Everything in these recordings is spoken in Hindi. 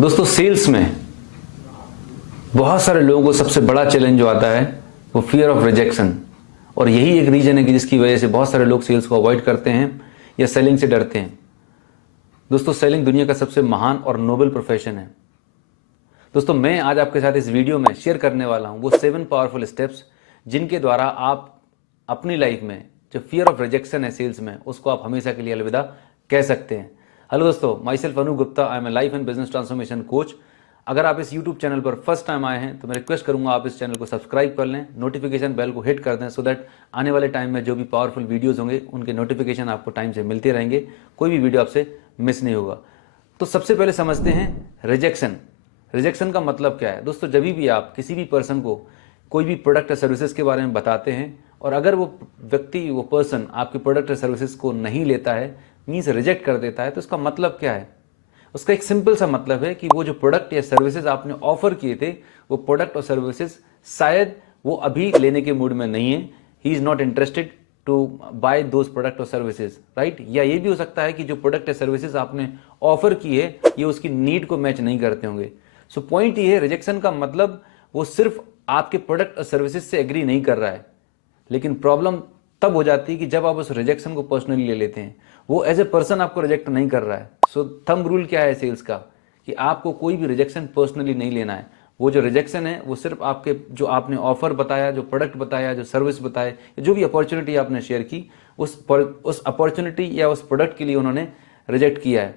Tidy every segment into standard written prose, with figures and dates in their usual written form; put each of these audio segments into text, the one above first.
दोस्तों सेल्स में बहुत सारे लोगों को सबसे बड़ा चैलेंज जो आता है वो फियर ऑफ रिजेक्शन, और यही एक रीजन है कि जिसकी वजह से बहुत सारे लोग सेल्स को अवॉइड करते हैं या सेलिंग से डरते हैं। दोस्तों सेलिंग दुनिया का सबसे महान और नोबल प्रोफेशन है। दोस्तों मैं आज आपके साथ इस वीडियो में शेयर करने वाला हूं वो 7 पावरफुल स्टेप्स जिनके द्वारा आप अपनी लाइफ में जो फियर ऑफ रिजेक्शन है सेल्स में, उसको आप हमेशा के लिए अलविदा कह सकते हैं। हेलो दोस्तों, myself Anu Gupta, I am a life and business transformation coach. अगर आप इस यूट्यूब चैनल पर फर्स्ट टाइम आए हैं तो मैं रिक्वेस्ट करूंगा आप इस चैनल को सब्सक्राइब कर लें, नोटिफिकेशन बेल को हिट कर दें सो दैट आने वाले टाइम में जो भी पावरफुल वीडियोस होंगे उनके नोटिफिकेशन आपको टाइम से मिलते रहेंगे, कोई भी वीडियो आपसे मिस नहीं होगा। तो सबसे पहले समझते हैं रिजेक्शन। रिजेक्शन का मतलब क्या है। दोस्तों जब भी आप किसी भी पर्सन को कोई भी प्रोडक्ट या सर्विसेज के बारे में बताते हैं और अगर वो व्यक्ति वो पर्सन आपके प्रोडक्ट या सर्विसेज को नहीं लेता है, मीन्स रिजेक्ट कर देता है, तो इसका मतलब क्या है। उसका एक सिंपल सा मतलब है कि वो जो प्रोडक्ट या सर्विसेज आपने ऑफर किए थे वो प्रोडक्ट और सर्विसेज शायद वो अभी लेने के मूड में नहीं है। He is not interested to buy those product और सर्विसेज, राइट। या ये भी हो सकता है कि जो प्रोडक्ट या सर्विसेज आपने ऑफर की है ये उसकी नीड को मैच नहीं करते होंगे। सो पॉइंट ये है, रिजेक्शन का मतलब वो सिर्फ आपके प्रोडक्ट और सर्विसेज से एग्री नहीं कर रहा है, लेकिन प्रॉब्लम तब हो जाती है कि जब आप उस रिजेक्शन को पर्सनली ले लेते हैं। वो एज ए पर्सन आपको रिजेक्ट नहीं कर रहा है। सो थंब रूल क्या है सेल्स का कि आपको कोई भी रिजेक्शन पर्सनली नहीं लेना है। वो जो रिजेक्शन है वो सिर्फ आपके जो आपने ऑफर बताया, जो प्रोडक्ट बताया, जो सर्विस बताए, जो भी अपॉर्चुनिटी आपने शेयर की, उस अपॉर्चुनिटी या उस प्रोडक्ट के लिए उन्होंने रिजेक्ट किया है।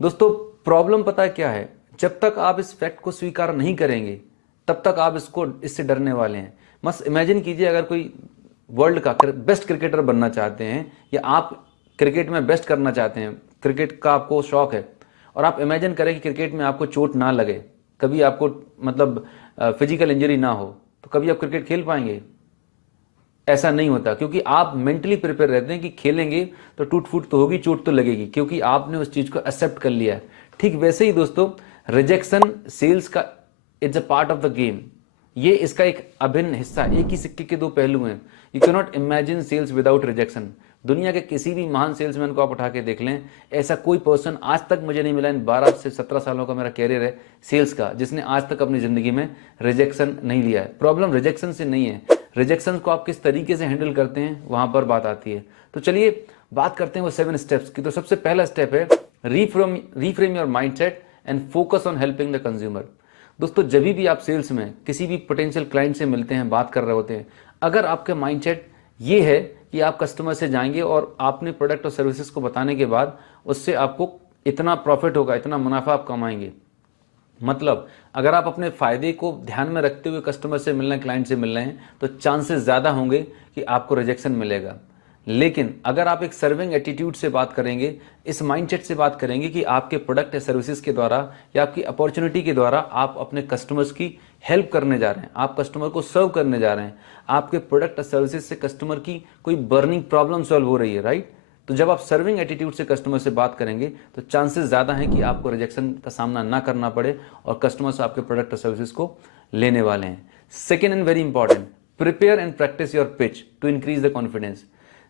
दोस्तों प्रॉब्लम पता है क्या है, जब तक आप इस फैक्ट को स्वीकार नहीं करेंगे तब तक आप इससे डरने वाले हैं। बस इमेजिन कीजिए, अगर कोई वर्ल्ड का बेस्ट क्रिकेटर बनना चाहते हैं या आप क्रिकेट में बेस्ट करना चाहते हैं, क्रिकेट का आपको शौक है, और आप इमेजिन करें कि क्रिकेट में आपको चोट ना लगे, कभी आपको मतलब फिजिकल इंजरी ना हो, तो कभी आप क्रिकेट खेल पाएंगे? ऐसा नहीं होता, क्योंकि आप मेंटली प्रिपेयर रहते हैं कि खेलेंगे तो टूट फूट तो होगी, चोट तो लगेगी, क्योंकि आपने उस चीज को एक्सेप्ट कर लिया है। ठीक वैसे ही दोस्तों रिजेक्शन सेल्स का it's a part of the game. ये इसका एक अभिन्न हिस्सा, एक ही सिक्के के दो पहलू हैं। You can not imagine sales without rejection. दुनिया के किसी भी महान सेल्समैन को आप उठा के देख लें, ऐसा कोई पर्सन आज तक मुझे नहीं मिला, इन 12 से 17 सालों का मेरा कैरियर है सेल्स का, जिसने आज तक अपनी जिंदगी में रिजेक्शन नहीं लिया है। प्रॉब्लम रिजेक्शन से नहीं है, रिजेक्शन को आप किस तरीके से हैंडल करते हैं वहां पर बात आती है। तो चलिए बात करते हैं वो 7 स्टेप्स की। तो सबसे पहला स्टेप है reframe your mindset and focus on helping the consumer. दोस्तों जब भी आप सेल्स में किसी भी पोटेंशियल क्लाइंट से मिलते हैं, बात कर रहे होते हैं, अगर आपका माइंडसेट ये है कि आप कस्टमर से जाएंगे और आपने प्रोडक्ट और सर्विसेज को बताने के बाद उससे आपको इतना प्रॉफिट होगा, इतना मुनाफा आप कमाएंगे, मतलब अगर आप अपने फायदे को ध्यान में रखते हुए कस्टमर से मिल रहे हैं, क्लाइंट से मिल रहे हैं, तो चांसेस ज़्यादा होंगे कि आपको रिजेक्शन मिलेगा। लेकिन अगर आप एक सर्विंग एटीट्यूड से बात करेंगे, इस माइंडसेट से बात करेंगे कि आपके प्रोडक्ट या सर्विसेज के द्वारा या आपकी अपॉर्चुनिटी के द्वारा आप अपने कस्टमर्स की हेल्प करने जा रहे हैं, आप कस्टमर को सर्व करने जा रहे हैं, आपके प्रोडक्ट और सर्विसेज से कस्टमर की कोई बर्निंग प्रॉब्लम सॉल्व हो रही है, राइट। तो जब आप सर्विंग एटीट्यूड से कस्टमर से बात करेंगे तो चांसेस ज़्यादा हैं कि आपको रिजेक्शन का सामना ना करना पड़े और कस्टमर्स आपके प्रोडक्ट और सर्विसेज को लेने वाले हैं। Second and very important, prepare and practise your pitch to increase the confidence.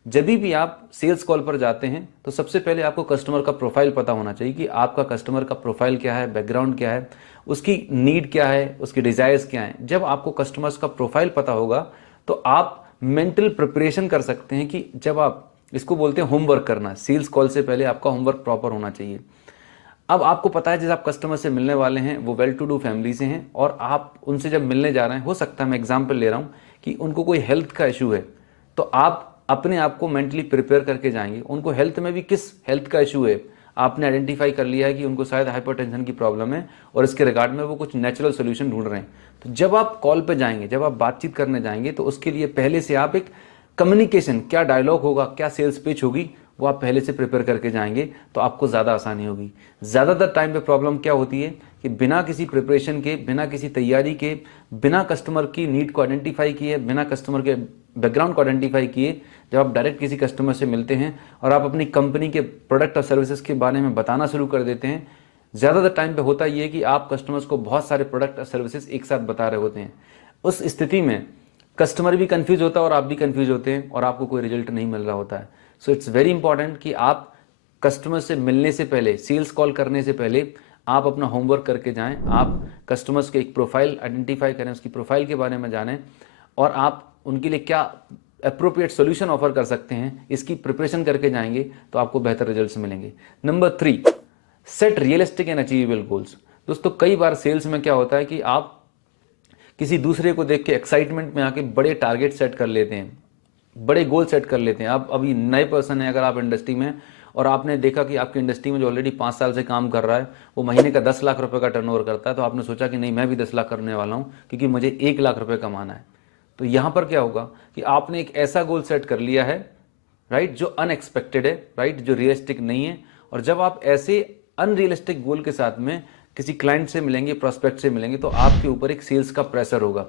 जब भी आप सेल्स कॉल पर जाते हैं तो सबसे पहले आपको कस्टमर का प्रोफाइल पता होना चाहिए कि आपका कस्टमर का प्रोफाइल क्या है, बैकग्राउंड क्या है, उसकी नीड क्या है, उसकी डिजायर्स क्या है। जब आपको कस्टमर्स का प्रोफाइल पता होगा तो आप मेंटल प्रिपरेशन कर सकते हैं कि जब आप, इसको बोलते हैं होमवर्क करना, सेल्स कॉल से पहले आपका होमवर्क प्रॉपर होना चाहिए। अब आपको पता है जैसे आप कस्टमर से मिलने वाले हैं वो वेल टू डू फैमिली से हैं और आप उनसे जब मिलने जा रहे हैं, हो सकता है मैं एग्जाम्पल ले रहा हूँ कि उनको कोई हेल्थ का इशू है, तो आप अपने आप को मेंटली प्रिपेयर करके जाएंगे। उनको हेल्थ में भी किस हेल्थ का इशू है आपने आइडेंटिफाई कर लिया है कि उनको शायद हाइपरटेंशन की प्रॉब्लम है और इसके रिगार्ड में वो कुछ नेचुरल सोल्यूशन ढूंढ रहे हैं। तो जब आप कॉल पे जाएंगे, जब आप बातचीत करने जाएंगे, तो उसके लिए पहले से आप एक कम्युनिकेशन, क्या डायलॉग होगा, क्या सेल्स पिच होगी, वो आप पहले से प्रिपेयर करके जाएंगे तो आपको ज़्यादा आसानी होगी। ज़्यादातर टाइम पे प्रॉब्लम क्या होती है कि बिना किसी प्रिपरेशन के, बिना किसी तैयारी के, बिना कस्टमर की नीड को आइडेंटिफाई किए, बिना कस्टमर के बैकग्राउंड को आइडेंटिफाई किए, जब आप डायरेक्ट किसी कस्टमर से मिलते हैं और आप अपनी कंपनी के प्रोडक्ट और सर्विसेज के बारे में बताना शुरू कर देते हैं, ज़्यादातर टाइम पे होता ये है कि आप कस्टमर्स को बहुत सारे प्रोडक्ट और सर्विसेज एक साथ बता रहे होते हैं। उस स्थिति में कस्टमर भी कंफ्यूज होता है और आप भी कंफ्यूज होते हैं और आपको कोई रिजल्ट नहीं मिल रहा होता है। सो इट्स वेरी इंपॉर्टेंट कि आप कस्टमर से मिलने से पहले, सेल्स कॉल करने से पहले आप अपना होमवर्क करके जाएं, आप कस्टमर्स के एक प्रोफाइल आइडेंटिफाई करें, उसकी प्रोफाइल के बारे में जानें और आप उनके लिए क्या अप्रोप्रिएट सोल्यूशन ऑफर कर सकते हैं, इसकी प्रिपरेशन करके जाएंगे तो आपको बेहतर रिजल्ट्स मिलेंगे। Number 3, set realistic and achievable goals. दोस्तों कई बार सेल्स में क्या होता है कि आप किसी दूसरे को देख के एक्साइटमेंट में आके बड़े टारगेट सेट कर लेते हैं, बड़े गोल सेट कर लेते हैं। आप अभी नए पर्सन हैं, अगर आप इंडस्ट्री में और आपने देखा कि आपकी इंडस्ट्री में जो ऑलरेडी 5 साल से काम कर रहा है वो महीने का 10 लाख रुपए का टर्नओवर करता है, तो आपने सोचा कि नहीं मैं भी 10 लाख करने वाला हूँ क्योंकि मुझे 1 लाख रुपए कमाना है। तो यहाँ पर क्या होगा कि आपने एक ऐसा गोल सेट कर लिया है, राइट, जो अनएक्सपेक्टेड है, राइट, जो रियलिस्टिक नहीं है। और जब आप ऐसे अनरियलिस्टिक गोल के साथ में किसी क्लाइंट से मिलेंगे, प्रोस्पेक्ट से मिलेंगे, तो आपके ऊपर एक सेल्स का प्रेशर होगा।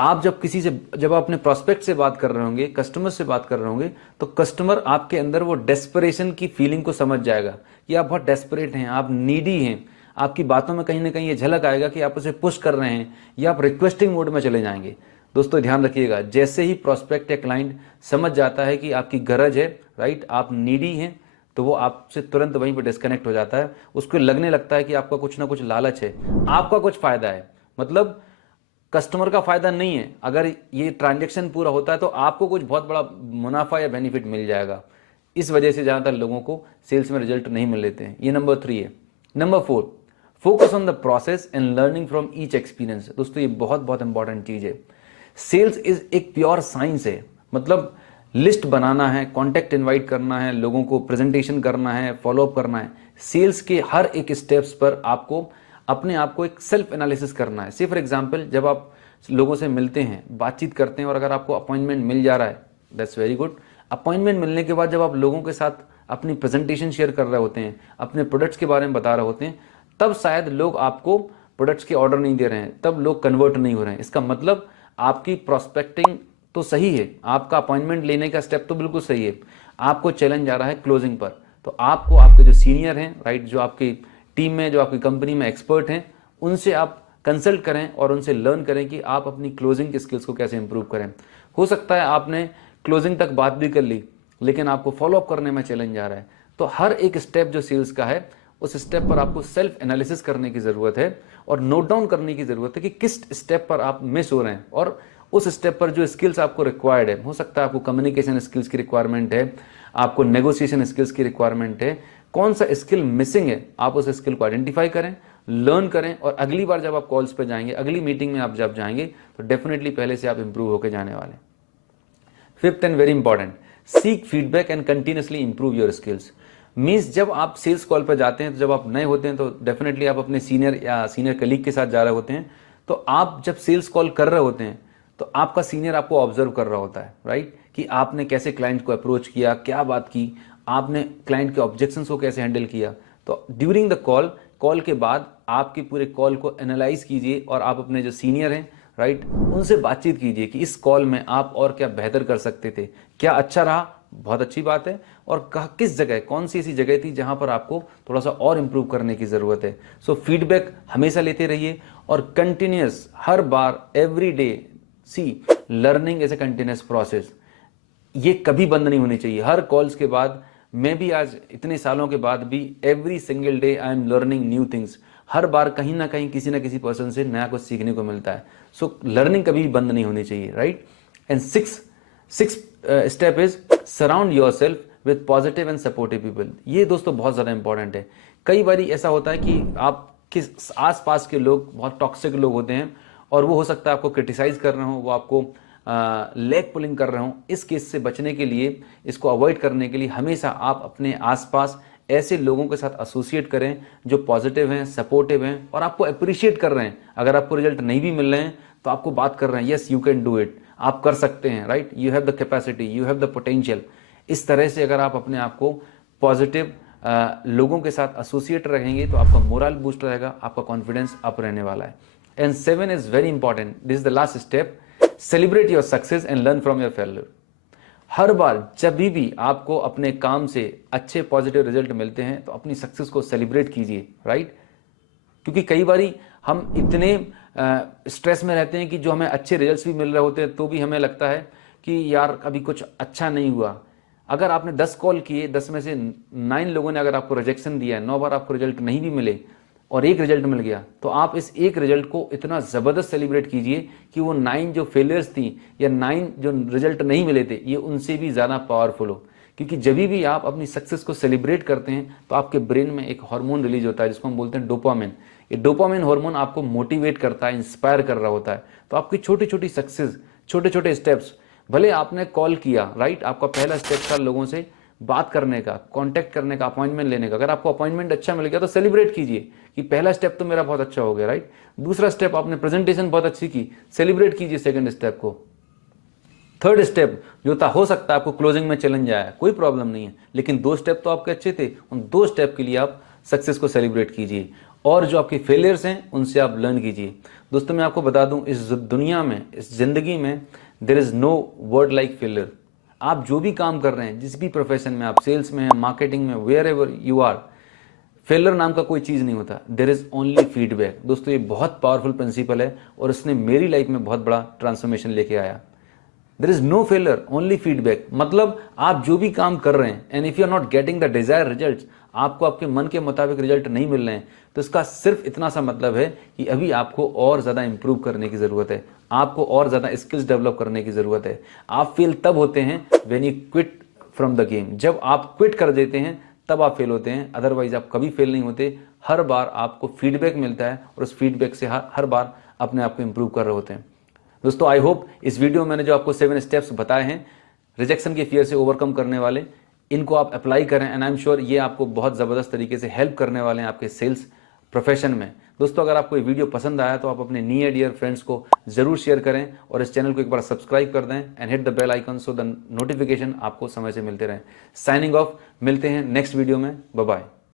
आप जब आप अपने प्रोस्पेक्ट से बात कर रहे होंगे, कस्टमर से बात कर रहे होंगे, तो कस्टमर आपके अंदर वो डेस्परेशन की फीलिंग को समझ जाएगा कि आप बहुत डेस्परेट हैं, आप नीडी हैं। आपकी बातों में कहीं ना कहीं ये झलक आएगा कि आप उसे पुश कर रहे हैं या आप रिक्वेस्टिंग मोड में चले जाएंगे। दोस्तों ध्यान रखिएगा, जैसे ही प्रोस्पेक्ट या क्लाइंट समझ जाता है कि आपकी गरज है, राइट, आप नीडी हैं, तो वो आपसे तुरंत वहीं पर डिस्कनेक्ट हो जाता है। उसको लगने लगता है कि आपका कुछ ना कुछ लालच है, आपका कुछ फायदा है, मतलब कस्टमर का फायदा नहीं है। अगर ये ट्रांजैक्शन पूरा होता है तो आपको कुछ बहुत बड़ा मुनाफा या बेनिफिट मिल जाएगा। इस वजह से ज़्यादातर लोगों को सेल्स में रिजल्ट नहीं मिल लेते हैं। ये नंबर 3 है। Number 4, focus on the process and learning from each experience. दोस्तों ये बहुत बहुत इंपॉर्टेंट चीज़ है। सेल्स इज एक प्योर साइंस है, मतलब लिस्ट बनाना है, कॉन्टैक्ट इनवाइट करना है, लोगों को प्रेजेंटेशन करना है, फॉलोअप करना है। सेल्स के हर एक स्टेप्स पर आपको अपने आप को एक सेल्फ एनालिसिस करना है। से फॉर एग्जांपल जब आप लोगों से मिलते हैं, बातचीत करते हैं और अगर आपको अपॉइंटमेंट मिल जा रहा है, दैट्स वेरी गुड। अपॉइंटमेंट मिलने के बाद जब आप लोगों के साथ अपनी प्रेजेंटेशन शेयर कर रहे होते हैं, अपने प्रोडक्ट्स के बारे में बता रहे होते हैं, तब शायद लोग आपको प्रोडक्ट्स के ऑर्डर नहीं दे रहे हैं, तब लोग कन्वर्ट नहीं हो रहे हैं। इसका मतलब आपकी प्रोस्पेक्टिंग तो सही है, आपका अपॉइंटमेंट लेने का स्टेप तो बिल्कुल सही है, आपको चैलेंज आ रहा है क्लोजिंग पर। तो आपको आपके जो सीनियर हैं, राइट, जो आपकी टीम में, जो आपकी कंपनी में एक्सपर्ट हैं, उनसे आप कंसल्ट करें और उनसे लर्न करें कि आप अपनी क्लोजिंग की स्किल्स को कैसे इंप्रूव करें। हो सकता है आपने क्लोजिंग तक बात भी कर ली लेकिन आपको फॉलोअप करने में चैलेंज आ रहा है। तो हर एक स्टेप जो सेल्स का है, उस स्टेप पर आपको सेल्फ एनालिसिस करने की ज़रूरत है और नोट डाउन करने की ज़रूरत है कि किस स्टेप पर आप मिस हो रहे हैं और उस स्टेप पर जो स्किल्स आपको रिक्वायर्ड है। हो सकता है आपको कम्युनिकेशन स्किल्स की रिक्वायरमेंट है, आपको नेगोशिएशन स्किल्स की रिक्वायरमेंट है, कौन सा स्किल मिसिंग है, आप उस स्किल को आइडेंटिफाई करें, लर्न करें और अगली बार जब आप कॉल्स पे जाएंगे, अगली मीटिंग में आप जब जाएंगे, तो डेफिनेटली पहले से आप इंप्रूव होकर जाने वाले। 5th and very important, seek feedback and continuously improve your skills. Means जब आप सेल्स कॉल पर जाते हैं, तो जब आप नए होते हैं तो डेफिनेटली आप अपने सीनियर या सीनियर कलीग के साथ जा रहे होते हैं, तो आप जब सेल्स कॉल कर रहे होते हैं तो आपका सीनियर आपको ऑब्जर्व कर रहा होता है, राइट, कि आपने कैसे क्लाइंट को अप्रोच किया, क्या बात की, आपने क्लाइंट के ऑब्जेक्शंस को कैसे हैंडल किया। तो ड्यूरिंग द कॉल के बाद आपके पूरे कॉल को एनालाइज कीजिए और आप अपने जो सीनियर हैं, राइट, उनसे बातचीत कीजिए कि इस कॉल में आप और क्या बेहतर कर सकते थे, क्या अच्छा रहा, बहुत अच्छी बात है, और किस जगह, कौन सी ऐसी जगह थी जहां पर आपको थोड़ा सा और इंप्रूव करने की जरूरत है। सो फीडबैक हमेशा लेते रहिए और कंटिन्यूस, हर बार, every day, see learning is a continuous process. ये कभी बंद नहीं होनी चाहिए। हर कॉल्स के बाद, मैं भी आज इतने सालों के बाद भी every single day I am learning new things. हर बार कहीं ना कहीं किसी ना किसी पर्सन से नया कुछ सीखने को मिलता है। सो लर्निंग कभी बंद नहीं होनी चाहिए, right. And six step is surround your self with positive and supportive people. ये दोस्तों बहुत ज़्यादा इंपॉर्टेंट है। कई बार ऐसा होता है कि आपके आसपास के लोग बहुत टॉक्सिक लोग होते हैं और वो हो सकता है आपको क्रिटिसाइज कर रहे हो, वो आपको लेग पुलिंग कर रहे हो। इस केस से बचने के लिए, इसको अवॉइड करने के लिए हमेशा आप अपने आसपास ऐसे लोगों के साथ एसोसिएट करें जो पॉजिटिव हैं, सपोर्टिव हैं और आपको अप्रिशिएट कर रहे हैं। अगर आपको रिजल्ट नहीं भी मिल रहे हैं तो आपको बात कर रहे हैं, yes you can do it, आप कर सकते हैं, right, you have the capacity, you have the potential. इस तरह से अगर आप अपने आप को पॉजिटिव लोगों के साथ एसोसिएट रहेंगे तो आपका मोरल बूस्ट रहेगा, आपका कॉन्फिडेंस अप रहने वाला है। And 7 is very important, this is the last step, celebrate your success and learn from your failure. हर बार जब भी आपको अपने काम से अच्छे पॉजिटिव रिजल्ट मिलते हैं तो अपनी सक्सेस को सेलिब्रेट कीजिए, राइट। क्योंकि कई बारी हम इतने स्ट्रेस में रहते हैं कि जो हमें अच्छे रिजल्ट्स भी मिल रहे होते हैं तो भी हमें लगता है कि यार अभी कुछ अच्छा नहीं हुआ। अगर आपने 10 कॉल किए, 10 में से 9 लोगों ने अगर आपको रिजेक्शन दिया है, 9 बार आपको रिजल्ट नहीं भी मिले, और एक रिजल्ट मिल गया, तो आप इस एक रिजल्ट को इतना ज़बरदस्त सेलिब्रेट कीजिए कि वो 9 जो फेलियर्स थी या 9 जो रिजल्ट नहीं मिले थे ये उनसे भी ज़्यादा पावरफुल हो। क्योंकि जब भी आप अपनी सक्सेस को सेलिब्रेट करते हैं तो आपके ब्रेन में एक हार्मोन रिलीज होता है जिसको हम बोलते हैं डोपामिन। ये डोपामिन हार्मोन आपको मोटिवेट करता है, इंस्पायर कर रहा होता है। तो आपकी छोटी छोटी सक्सेस, छोटे छोटे स्टेप्स, भले आपने कॉल किया, राइट, आपका पहला स्टेप था लोगों से बात करने का, कांटेक्ट करने का, अपॉइंटमेंट लेने का। अगर आपको अपॉइंटमेंट अच्छा मिल गया तो सेलिब्रेट कीजिए कि पहला स्टेप तो मेरा बहुत अच्छा हो गया, राइट। दूसरा स्टेप, आपने प्रेजेंटेशन बहुत अच्छी की, सेलिब्रेट कीजिए सेकंड स्टेप को। थर्ड स्टेप जो था, हो सकता है आपको क्लोजिंग में चैलेंज आया, कोई प्रॉब्लम नहीं है, लेकिन 2 स्टेप तो आपके अच्छे थे, उन 2 स्टेप के लिए आप सक्सेस को सेलिब्रेट कीजिए और जो आपके फेलियर्स हैं उनसे आप लर्न कीजिए। दोस्तों मैं आपको बता दूं, इस दुनिया में, इस जिंदगी में there is no word like failure. आप जो भी काम कर रहे हैं, जिस भी प्रोफेशन में, आप सेल्स में हैं, मार्केटिंग में, wherever you are, failure नाम का कोई चीज़ नहीं होता। There is only feedback. दोस्तों ये बहुत पावरफुल प्रिंसिपल है और इसने मेरी लाइफ में बहुत बड़ा ट्रांसफॉर्मेशन लेके आया। There is no failure, only feedback. मतलब आप जो भी काम कर रहे हैं and if you are not getting the desire result, आपको आपके मन के मुताबिक रिजल्ट नहीं मिल रहे हैं, तो इसका सिर्फ इतना सा मतलब है कि अभी आपको और ज़्यादा इंप्रूव करने की ज़रूरत है, आपको और ज़्यादा स्किल्स डेवलप करने की ज़रूरत है। आप फेल तब होते हैं when you quit from the game. जब आप क्विट कर देते हैं तब आप फेल होते हैं, अदरवाइज आप कभी फेल नहीं होते। हर बार आपको फीडबैक मिलता है और उस फीडबैक से हर बार अपने आप को इंप्रूव कर रहे होते हैं। दोस्तों आई होप इस वीडियो में मैंने जो आपको 7 स्टेप्स बताए हैं रिजेक्शन के फियर से ओवरकम करने वाले, इनको आप अप्लाई करें एंड आई एम श्योर ये आपको बहुत ज़बरदस्त तरीके से हेल्प करने वाले हैं आपके सेल्स प्रोफेशन में। दोस्तों अगर आपको ये वीडियो पसंद आया तो आप अपने नियर डियर फ्रेंड्स को जरूर शेयर करें और इस चैनल को एक बार सब्सक्राइब कर दें and hit the bell icon so the notification आपको समय से मिलते रहें। साइनिंग ऑफ, मिलते हैं नेक्स्ट वीडियो में, बाय बाय।